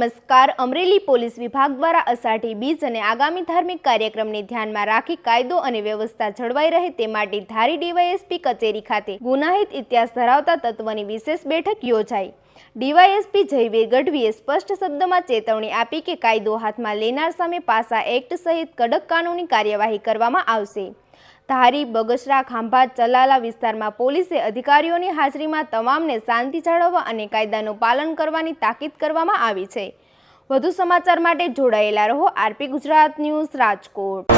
નમસ્કાર. અમરેલી પોલીસ વિભાગ દ્વારા અષાઢી બીજ અને આગામી ધાર્મિક કાર્યક્રમને ધ્યાનમાં રાખી કાયદો અને વ્યવસ્થા જળવાઈ રહે તે માટે ધારી ડીવાયએસપી કચેરી ખાતે ગુનાહિત ઇતિહાસ ધરાવતા તત્વની વિશેષ બેઠક યોજાઈ. ડીવાયએસપી જયવીર ગઢવીએ સ્પષ્ટ શબ્દમાં ચેતવણી આપી કે કાયદો હાથમાં લેનાર સામે પાસા એક્ટ સહિત કડક કાનૂની કાર્યવાહી કરવામાં આવશે. ધારી, બગસરા, ખાંભાત, ચલાલા વિસ્તારમાં પોલીસે અધિકારીઓની હાજરીમાં તમામને શાંતિ જાળવવા અને કાયદાનું પાલન કરવાની તાકીદ કરવામાં આવી છે. વધુ સમાચાર માટે જોડાયેલા રહો આરપી ગુજરાત ન્યૂઝ, રાજકોટ.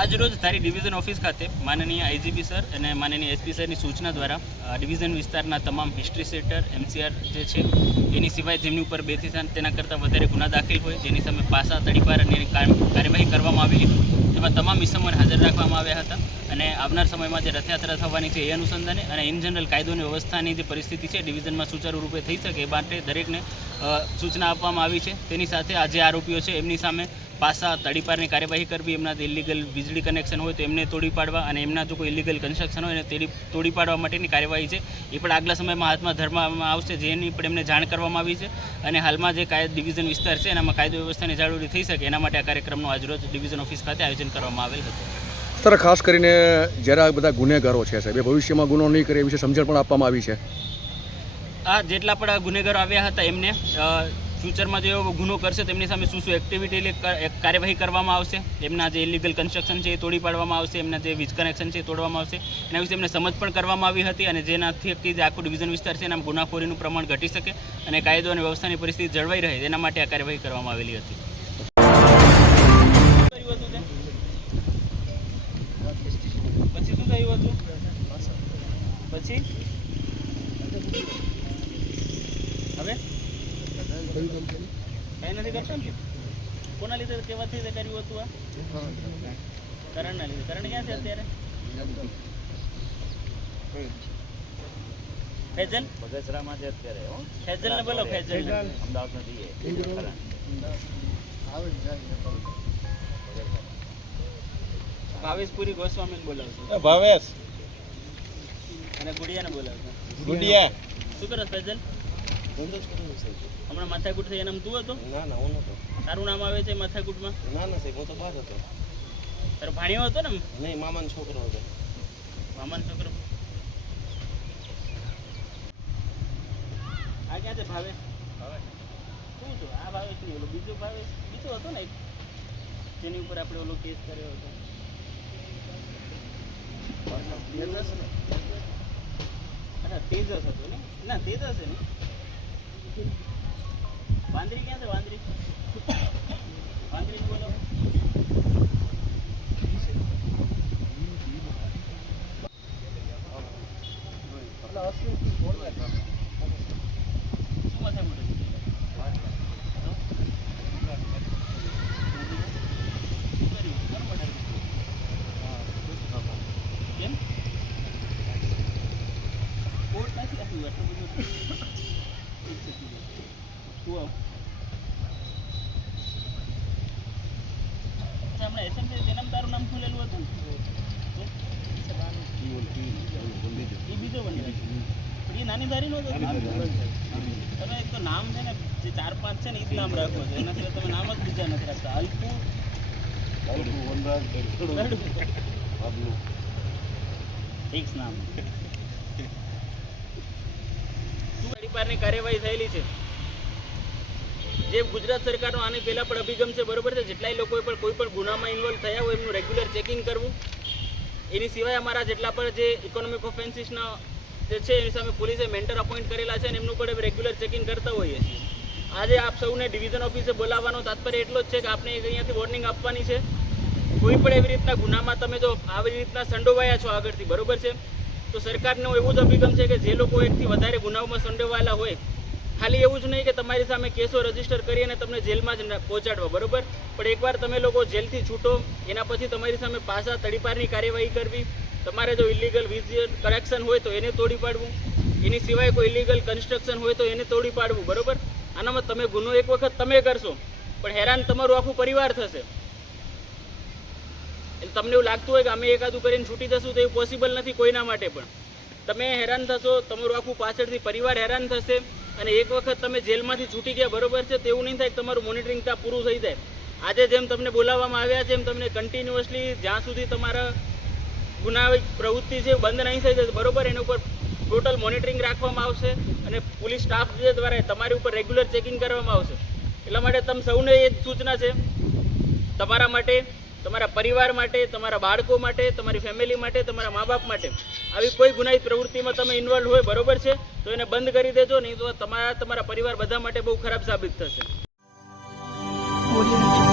આજ રોજ ધારી ડિવિઝન ઓફિસ ખાતે માનનીય આઈજીપી સર અને માનનીય એસપી સરની સૂચના દ્વારા ડિવિઝન વિસ્તારના તમામ હિસ્ટ્રી સેટર, એમસીઆર જે છે એની સિવાય જેમની ઉપર 2 થી 3 તેના કરતાં વધારે ગુના દાખલ હોય જેની સામે પાસા, તડીપાર અને કાર્યવાહી કરવામાં આવેલી એમાં તમામ ઇસમોને હાજર રાખવામાં આવ્યા હતા. અને આવનાર સમયમાં જે રથયાત્રા થવાની છે એ અનુસંધાને અને ઇન જનરલ કાયદોની વ્યવસ્થાની જે પરિસ્થિતિ છે ડિવિઝનમાં સુચારુ રૂપે થઈ શકે એ માટે દરેકને સૂચના આપવામાં આવી છે. તેની સાથે આ જે આરોપીઓ છે એમની સામે પાસા, તડીપારની કાર્યવાહી કરવી, એમના જે ઇલીગલ વીજળી કનેક્શન હોય તો એમને તોડી પાડવા અને એમના જો કોઈ ઇલીગલ કન્સ્ટ્રક્શન હોય એને તોડી પાડવા માટેની કાર્યવાહી છે એ પણ આગલા સમયમાં હાથમાં ધરવામાં આવશે, જેની પણ એમને જાણ કરવામાં આવી છે. અને હાલમાં જે ડિવિઝન વિસ્તાર છે એનામાં કાયદો વ્યવસ્થાની જાળવણી થઈ શકે એના માટે આ કાર્યક્રમનું આજરોજ ડિવિઝન ઓફિસ ખાતે આયોજન કરવામાં આવેલ હતું. સર, ખાસ કરીને જ્યારે આ બધા ગુનેગારો છે સાહેબ, ભવિષ્યમાં ગુનો નહીં કરે એ વિશે સમજણ પણ આપવામાં આવી છે. આ જેટલા પણ ગુનેગારો આવ્યા હતા એમને ફ્યુચરમાં જો એવો ગુનો કરશે તેમની સામે શું એક્ટિવિટી કાર્યવાહી કરવામાં આવશે, એમના જે ઇલીગલ કન્સ્ટ્રક્શન છે એ તોડી પાડવામાં આવશે, એમના જે વીજ કનેક્શન છે એ તોડવામાં આવશે. એના વિશે એમને સમજ પણ કરવામાં આવી હતી અને જેનાથી જે આખું ડિવિઝન વિસ્તાર છે એના ગુનાખોરીનું પ્રમાણ ઘટી શકે અને કાયદો અને વ્યવસ્થાની પરિસ્થિતિ જળવાઈ રહે એના માટે આ કાર્યવાહી કરવામાં આવેલી હતી. પછી શું થયું હતું? પછી હવે કઈ નથી કરતા ને? કોના લીધે કેવાથી કર્યું હતું? આ કરણના લીધે. કરણ ક્યાં છે અત્યારે? ફેજલ બગસરામાં છે અત્યારે. ફેજલ ને બોલો. ફેજલ અમદાવાદ ભાવેશ પુરી ગોસ્વામી બોલાવશે. ભાવેશ અને ગુડિયાને બોલાવશે. ગુડિયા શું કરો ફેજલ? હમણાં માથાકૂટ થઈ એનામ તું હતો? ના હું નતો. તારું નામ આવે છે માથાકૂટમાં? ના સાહેબ, હું તો બહાર હતો. તારો ભાણિયો હતો ને? નહીં, મામાનો છોકરો હતો. મામાનો છોકરો. આ ક્યાં છે ભાવેશ? શું છો? આ ભાવેશ નહીં, ઓલો બીજો ભાવેશ બીજો હતો ને જેની ઉપર આપણે ઓલો કેસ કર્યો હતો. તેજસ હતો ને? ના, તેજસ છે ને? વાંદરી ક્યાં છે? વાંદરી બોલો. તારું નામ ખુલેલું હતું એ બીજો બની પણ એ નાની ધારી નહોતો. તમે એક તો નામ છે ને જે 4-5 છે ને એ જ નામ રાખો છો, એના સિવાય તમે નામ જ બીજા નથી રાખતા. હલકુ ફિક્સ નામ. શું તડીપારની કાર્યવાહી થયેલી છે? જે ગુજરાત સરકારનો આની પહેલાં પણ અભિગમ છે, બરોબર છે. જેટલાય લોકોએ પણ કોઈ પણ ગુનામાં ઇન્વોલ્વ થયા હોય એમનું રેગ્યુલર ચેકિંગ કરવું. એની સિવાય અમારા જેટલા પણ જે ઇકોનોમિક ઓફેન્સીસના જે છે એની સામે પોલીસે મેન્ટર અપોઇન્ટ કરેલા છે અને એમનું પણ રેગ્યુલર ચેકિંગ કરતા હોઈએ છીએ. આજે આપ સૌને ડિવિઝન ઓફિસે બોલાવવાનો તાત્પર્ય એટલો જ છે કે આપણે અહીંયાથી વોર્નિંગ આપવાની છે. કોઈ પણ એવી રીતના ગુનામાં તમે જો આવી રીતના સંડોવાયા છો આગળથી, બરોબર છે, તો સરકારનો એવું જ અભિગમ છે કે જે લોકો એકથી વધારે ગુનાઓમાં સંડોવાયેલા હોય ખાલી એવું જ નહીં કે તમારી સામે કેસો રજીસ્ટર કરી અને તમને જેલમાં જ પહોંચાડવા, બરોબર, પણ એકવાર તમે લોકો જેલથી છૂટો એના પછી તમારી સામે પાસા, તડીપારની કાર્યવાહી કરવી. તમારે જો ઇલીગલ વીજ કનેક્શન હોય તો એને તોડી પાડવું, એની સિવાય કોઈ ઇલીગલ કન્સ્ટ્રક્શન હોય તો એને તોડી પાડવું, બરોબર. આનામાં તમે ગુનો એક વખત તમે કરશો પણ હેરાન તમારું આખું પરિવાર થશે. એટલે તમને એવું લાગતું હોય કે અમે એકાદું કરીને છૂટી જશું તો એવું પોસિબલ નથી કોઈના માટે પણ. તમે હેરાન થશો, તમારું આખું પાછળથી પરિવાર હેરાન થશે અને એક વખત તમે જેલમાંથી છૂટી ગયા બરોબર છે તેવું નહીં થાય કે તમારું મોનિટરિંગ ત્યાં પૂરું થઈ જાય. આજે જેમ તમને બોલાવવામાં આવ્યા છે એમ તમને કન્ટિન્યુઅસલી જ્યાં સુધી તમારા ગુનાહિત પ્રવૃત્તિ છે બંધ નહીં થઈ જશે બરોબર, એના ઉપર ટોટલ મોનિટરિંગ રાખવામાં આવશે અને પોલીસ સ્ટાફ જે દ્વારા તમારી ઉપર રેગ્યુલર ચેકિંગ કરવામાં આવશે. એટલા માટે તમે સૌને એ જ સૂચના છે, તમારા માટે, તમારા પરિવાર માટે, તમારા બાળકો માટે, તમારી ફેમિલી માટે, તમારા મા બાપ માટે આવી કોઈ ગુનાહિત પ્રવૃત્તિમાં તમે ઇન્વોલ્વ હોય બરોબર છે તો એને બંધ કરી દેજો, નહીં તો તમારા પરિવાર બધા માટે બહુ ખરાબ સાબિત થશે. Audio Jungle.